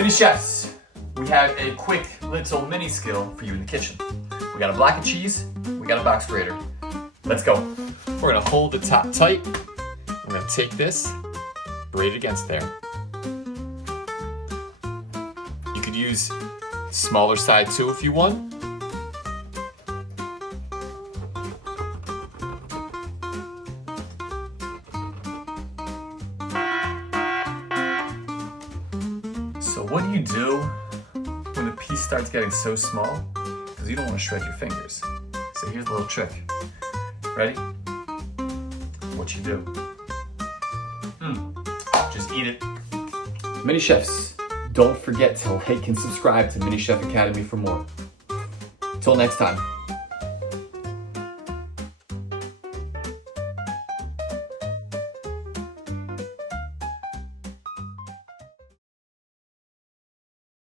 Mini chefs, we have a quick little mini skill for you in the kitchen. We got a block of cheese, we got a box grater. Let's go. We're gonna hold the top tight. We're gonna take this, grate it against there. You could use smaller side too if you want. So what do you do when the piece starts getting so small? Because you don't want to shred your fingers. So here's a little trick. Ready? What you do? Just eat it. Mini chefs, don't forget to like and subscribe to Mini Chef Academy for more. Till next time.